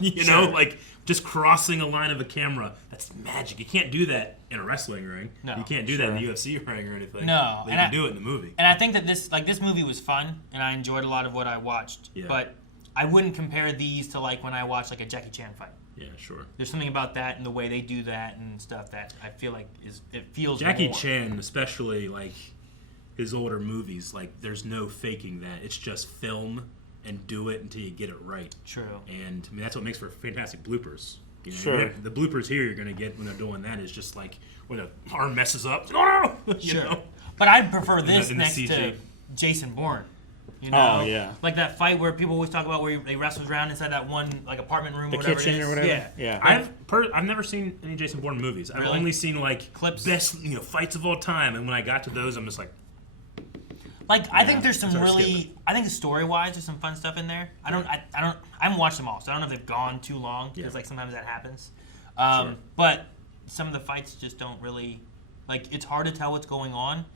You know, like just crossing a line of a camera. That's magic. You can't do that in a wrestling ring. No. You can't do that in the UFC ring or anything. No. But you can do it in the movie. And I think that this movie was fun, and I enjoyed a lot of what I watched. Yeah. But I wouldn't compare these to like when I watch like a Jackie Chan fight. Yeah, sure. There's something about that and the way they do that and stuff that I feel like it feels Jackie more. Chan, especially like his older movies, like there's no faking that. It's just film and do it until you get it right. True. And I mean that's what makes for fantastic bloopers. You know, sure. The bloopers here you're gonna get when they're doing that is just like when the arm messes up. Oh! Sure. Know? But I'd prefer this in the next CG. to Jason Bourne. You know? Oh, yeah. Like that fight where people always talk about where they wrestle around inside that one like apartment room The or whatever kitchen it is. or whatever. Yeah. I've never seen any Jason Bourne movies. I've Really? only seen like Clips? best fights of all time, and when I got to those, I'm just like, Like I think there's some Sorry, really, I think story wise there's some fun stuff in there. I haven't watched them all, so I don't know if they've gone too long because like sometimes that happens. Sure. But some of the fights just don't really, like it's hard to tell what's going on,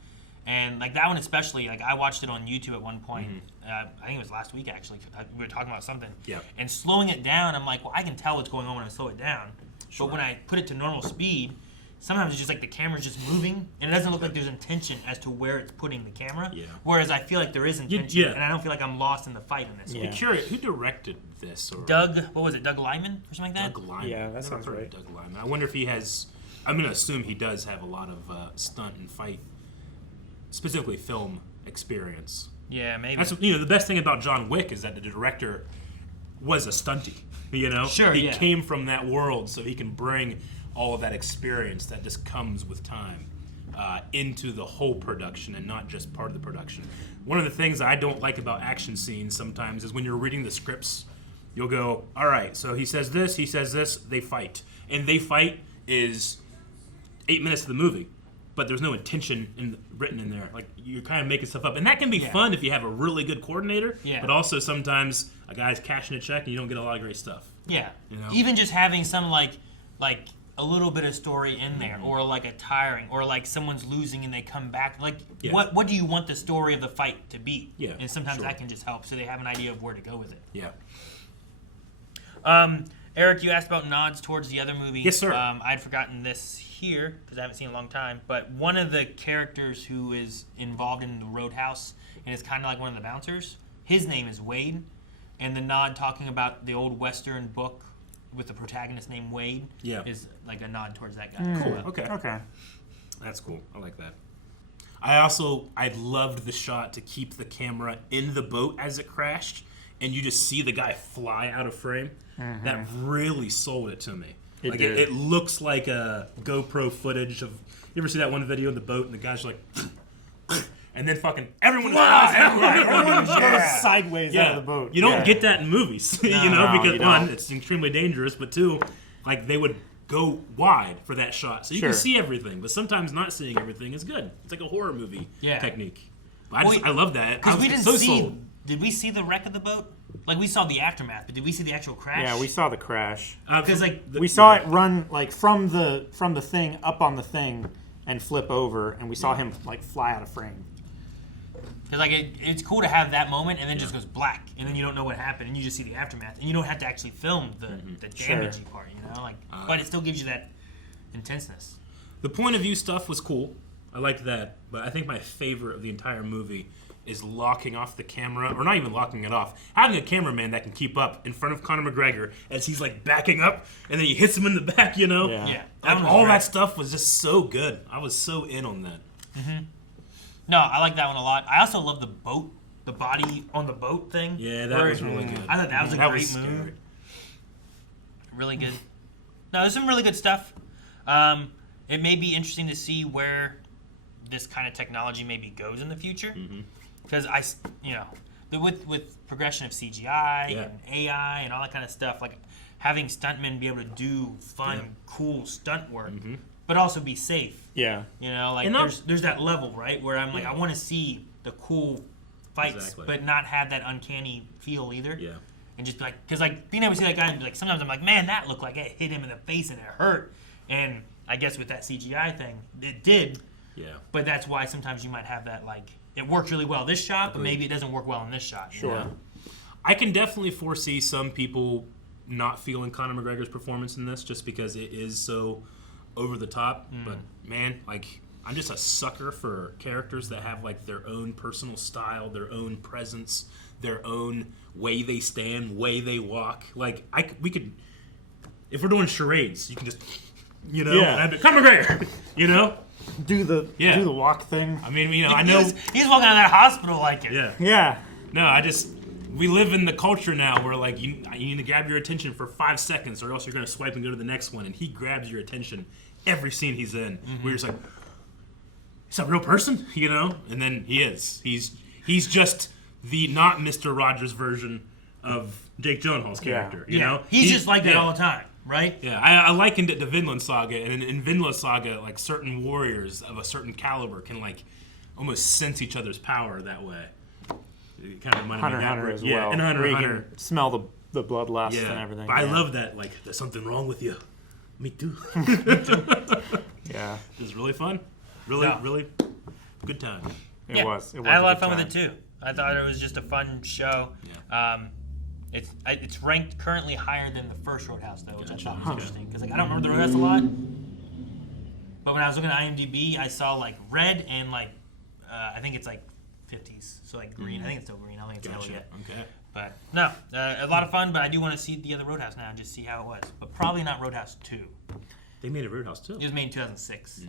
and like that one especially. Like I watched it on YouTube at one point. I think it was last week actually. We were talking about something. Yeah. And slowing it down, I'm like, well, I can tell what's going on when I slow it down. But when I put it to normal speed, sometimes it's just like the camera's just moving, and it doesn't look like there's intention as to where it's putting the camera. Yeah. Whereas I feel like there is intention, yeah. and I don't feel like I'm lost in the fight in this. I'm one. curious, who directed this? Or Doug, what was it? Doug Liman or something like that? Doug Liman. Yeah, that Never sounds heard of right. Doug Liman. I wonder if he has. I'm gonna assume he does have a lot of stunt and fight, specifically film experience. Yeah, maybe. That's the best thing about John Wick is that the director was a stunty. You know, Sure, he yeah. came from that world, so he can bring all of that experience that just comes with time into the whole production and not just part of the production. One of the things I don't like about action scenes sometimes is when you're reading the scripts, you'll go, all right, so he says this, they fight. And they fight is 8 minutes of the movie. but there's no intention written in there. Like, you're kind of making stuff up. And that can be fun if you have a really good coordinator, but also sometimes a guy's cashing a check and you don't get a lot of great stuff. Yeah. You know? Even just having some, like a little bit of story in there, or like a tiring, or like someone's losing and they come back. Like, what do you want the story of the fight to be? Yeah, and sometimes that can just help, so they have an idea of where to go with it. Yeah. Eric, you asked about nods towards the other movie. Yes, sir. I'd forgotten this here because I haven't seen it in a long time. But one of the characters who is involved in the roadhouse and is kind of like one of the bouncers, his name is Wade, and the nod talking about the old Western book with the protagonist named Wade is like a nod towards that guy. Cool. Okay. That's cool. I like that. I loved the shot to keep the camera in the boat as it crashed, and you just see the guy fly out of frame. Mm-hmm. That really sold it to me. It looks like a GoPro footage of. You ever see that one video of the boat and the guy's like, and then fucking everyone goes sideways out of the boat. You don't get that in movies, because one, it's extremely dangerous, but two, like they would go wide for that shot, so you can see everything. But sometimes not seeing everything is good. It's like a horror movie technique. But I love that because we didn't see. Did we see the wreck of the boat? Like, we saw the aftermath, but did we see the actual crash? Yeah, we saw the crash. Because we saw it run like from the thing up on the thing and flip over, and we saw him like fly out of frame. Because it's cool to have that moment, and then it just goes black, and then you don't know what happened, and you just see the aftermath, and you don't have to actually film the damaging part, but it still gives you that intenseness. The point of view stuff was cool. I liked that, but I think my favorite of the entire movie is locking off the camera, or not even locking it off, having a cameraman that can keep up in front of Conor McGregor as he's like backing up, and then he hits him in the back, Yeah. All that stuff was just so good. I was so in on that. Mm-hmm. No, I like that one a lot. I also love the boat, the body on the boat thing. Yeah, that was really good. I thought that was a great move. Really good. No, there's some really good stuff. It may be interesting to see where this kind of technology maybe goes in the future. Because with progression of CGI and AI and all that kind of stuff, like having stuntmen be able to do fun, cool stunt work, but also be safe. Yeah. There's that level, right, where I'm like, I want to see the cool fights, but not have that uncanny feel either. Yeah. And just be like, because like being able to see that guy and be like, sometimes I'm like, man, that looked like it hit him in the face and it hurt. And I guess with that CGI thing, it did. Yeah. But that's why sometimes you might have that like, it worked really well this shot, but maybe it doesn't work well in this shot. Sure. Yeah. I can definitely foresee some people not feeling Conor McGregor's performance in this just because it is so over the top. But man, like, I'm just a sucker for characters that have like their own personal style, their own presence, their own way they stand, way they walk. Like, we could, if we're doing charades, you can just, Conor McGregor, do the walk thing. I mean, I know he's walking out of that hospital like it. Yeah. No, we live in the culture now where like you need to grab your attention for 5 seconds, or else you're gonna swipe and go to the next one. And he grabs your attention every scene he's in. Where you're just like, is that a real person? And then he is. He's just the not Mr. Rogers version of Jake Gyllenhaal's character. He's just like that all the time. Right? Yeah, I likened it to Vinland Saga, and in Vinland Saga, like certain warriors of a certain caliber can like almost sense each other's power that way. It kind of reminded me of that. Hunter as well. Yeah, and Hunter. Can smell the bloodlust and everything. But I love that. Like, there's something wrong with you. Me too. Yeah, it was really fun. Really good time. It was. I had a lot of fun with it too. I thought it was just a fun show. Yeah. It's ranked currently higher than the first Roadhouse though, which I thought was interesting because like I don't remember the Roadhouse a lot, but when I was looking at IMDb, I saw like red and like I think it's like 50s, so like green. I think it's still green. I don't think it's yellow yet. Okay. But no, a lot of fun. But I do want to see the other Roadhouse now and just see how it was. But probably not Roadhouse 2. They made a Roadhouse 2. It was made in 2006.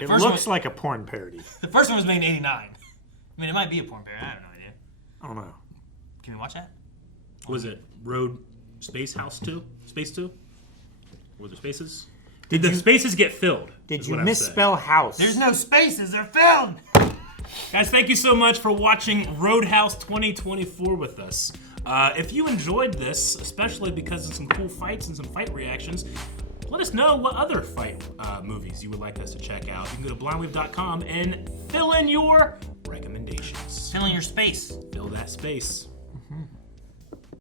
It looks like a porn parody. The first one was made in '89. I mean, it might be a porn parody. I have no idea. I don't know. Can we watch that? Was it Road Space House 2? Space 2? Were there spaces? Did the spaces get filled? Did you misspell house? There's no spaces. They're filled. Guys, thank you so much for watching Roadhouse 2024 with us. If you enjoyed this, especially because of some cool fights and some fight reactions, let us know what other fight movies you would like us to check out. You can go to blindweave.com and fill in your recommendations. Fill in your space. Fill that space.